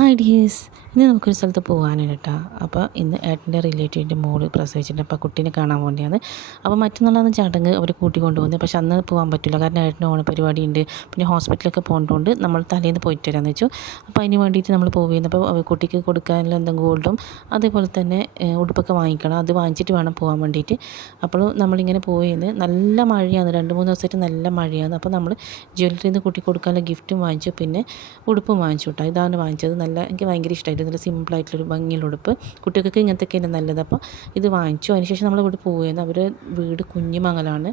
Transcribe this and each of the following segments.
Hi dears, ഇന്ന് നമുക്കൊരു സ്ഥലത്ത് പോകാനാണ് കേട്ടോ. അപ്പോൾ ഇന്ന് ഏട്ടൻ്റെ റിലേറ്റീവിൻ്റെ മോള് പ്രസവിച്ചിട്ടുണ്ട്. അപ്പോൾ കുട്ടീനെ കാണാൻ വേണ്ടിയാണ്. അപ്പോൾ മറ്റന്നാളാണ് ചടങ്ങ് അവർ കൂട്ടിക്കൊണ്ട് പോകുന്നത്. പക്ഷെ അന്ന് പോകാൻ പറ്റില്ല, കാരണം ഏട്ടന് ഓണപരിപാടി ഉണ്ട്. പിന്നെ ഹോസ്പിറ്റലൊക്കെ പോകേണ്ടതുകൊണ്ട് നമ്മൾ തലേന്ന് പോയിട്ട് വരാമെന്ന് വെച്ചു. അപ്പോൾ അതിന് വേണ്ടിയിട്ട് നമ്മൾ പോവുകയാണ്. അപ്പോൾ കുട്ടിക്ക് കൊടുക്കാനുള്ള എന്തെങ്കിലും ഗോൾഡും അതേപോലെ തന്നെ ഉടുപ്പൊക്കെ വാങ്ങിക്കണം. അത് വാങ്ങിച്ചിട്ട് വേണം പോകാൻ വേണ്ടിയിട്ട്. അപ്പോൾ നമ്മളിങ്ങനെ പോവുകയാണ്. നല്ല മഴയാണ്, 2-3 ദിവസമായിട്ട് നല്ല മഴയാണ്. അപ്പോൾ നമ്മൾ ജ്വല്ലറിയിൽ നിന്ന് കുട്ടി കൊടുക്കാനുള്ള ഗിഫ്റ്റും വാങ്ങിച്ചു, പിന്നെ ഉടുപ്പും വാങ്ങിച്ചു കേട്ടോ. ഇതാണ് വാങ്ങിച്ചത്. എനിക്ക് ഭയങ്കര ഇഷ്ടമായിട്ട്, നല്ല സിമ്പിളായിട്ടുള്ളൊരു ഭംഗിയുള്ള ഉടുപ്പ്. കുട്ടികൾക്ക് ഇങ്ങനത്തെയൊക്കെയാണ് നല്ലത്. അപ്പോൾ ഇത് വാങ്ങിച്ചു. അതിനുശേഷം നമ്മൾ ഇവിടെ പോവുകയാണ്. അവരുടെ വീട് കുഞ്ഞിമംഗലാണ്.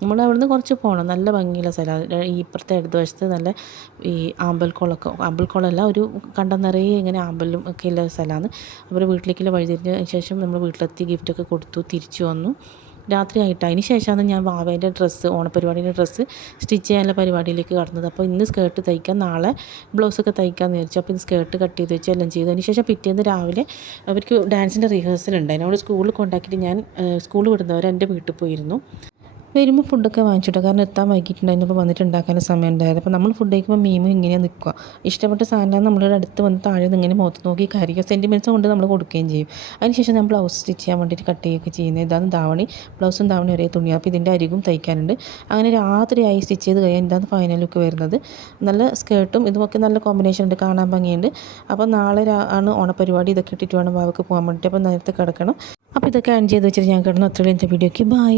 നമ്മൾ അവിടുന്ന് കുറച്ച് പോകണം. നല്ല ഭംഗിയുള്ള സ്ഥലമാണ്. ഈ ഇപ്പുറത്തെ ഇടതുവശത്ത് നല്ല ഈ ആമ്പൽക്കുളമല്ല, ഒരു കണ്ടം നിറയെ ഇങ്ങനെ ആമ്പലും ഒക്കെ ഉള്ള സ്ഥലമാണ്. അവരുടെ വീട്ടിലേക്കുള്ള വഴി തിരിഞ്ഞ ശേഷം നമ്മൾ വീട്ടിലെത്തി ഗിഫ്റ്റൊക്കെ കൊടുത്തു, തിരിച്ചു വന്നു. രാത്രിയായിട്ട്. അതിന് ശേഷമാണ് ഞാൻ വാവേൻ്റെ ഡ്രസ്സ്, ഓണപരിപാടിയുടെ ഡ്രസ്സ് സ്റ്റിച്ച് ചെയ്യാനുള്ള പരിപാടിയിലേക്ക് കടന്നത്. അപ്പോൾ ഇന്ന് സ്കേർട്ട് തയ്ക്കാൻ, നാളെ ബ്ലൗസൊക്കെ തയ്ക്കാമെന്ന് വിചാരിച്ചു. അപ്പോൾ ഇന്ന് സ്കേർട്ട് കട്ട് ചെയ്ത് വെച്ച് എല്ലാം ചെയ്തു. അതിന് ശേഷം പിറ്റേന്ന് രാവിലെ അവർക്ക് ഡാൻസിൻ്റെ റിഹേഴ്സൽ ഉണ്ടായിരുന്നു. അവിടെ സ്കൂളിൽ കൊണ്ടാക്കിയിട്ട് ഞാൻ സ്കൂൾ വിടുന്നവർ എൻ്റെ വീട്ടിൽ പോയിരുന്നു. വരുമ്പോൾ ഫുഡൊക്കെ വാങ്ങിച്ചിട്ടോ, കാരണം എത്താൻ വൈകിട്ടുണ്ടായിരുന്നു. അപ്പോൾ വന്നിട്ട് ഉണ്ടാക്കാനുള്ള സമയം ഉണ്ടായിരുന്നു. അപ്പോൾ നമ്മൾ ഫുഡ് കഴിക്കുമ്പോൾ മീമും ഇങ്ങനെയാണ് നിൽക്കുക. ഇഷ്ടപ്പെട്ട സാധനം നമ്മളുടെ അടുത്ത് വന്ന് താഴെ നിന്ന് ഇങ്ങനെ മുഖത്ത് നോക്കി കരയുക, സെൻറ്റിമെൻറ്റ്സ് കൊണ്ട് നമ്മൾ കൊടുക്കുകയും ചെയ്യും. അതിനുശേഷം ഞാൻ ബ്ലൗസ് സ്റ്റിച്ച് ചെയ്യാൻ വേണ്ടിയിട്ട് കട്ട് ചെയ്യുകയൊക്കെ ചെയ്യുന്നത്. ഇതാണ് ധാവണി, ബ്ലൗസും ധാവണി ഒരേ തുണിയാണ്. അപ്പോൾ ഇതിൻ്റെ അരികും തയ്ക്കാനുണ്ട്. അങ്ങനെ രാത്രിയായി സ്റ്റിച്ച് ചെയ്ത് കഴിയാൻ. ഇതാണ് ഫൈനൽ ലുക്ക് വരുന്നത്. നല്ല സ്കേർട്ടും ഇതുമൊക്കെ നല്ല കോമ്പിനേഷൻ ഉണ്ട്, കാണാൻ ഭംഗിയുണ്ട്. അപ്പോൾ നാളെ ആണ് ഓണപരിപാടി. ഇതൊക്കെ ഇട്ടിട്ട് വേണം വാവക്ക് പോകാൻ വേണ്ടിയിട്ട്. അപ്പോൾ നേരത്തെ കിടക്കണം. അപ്പോൾ ഇതൊക്കെ ആഡ് ചെയ്ത് വെച്ചിട്ട് ഞാൻ കിടന്നു. അത്രയും വീഡിയോയ്ക്ക് ബൈ.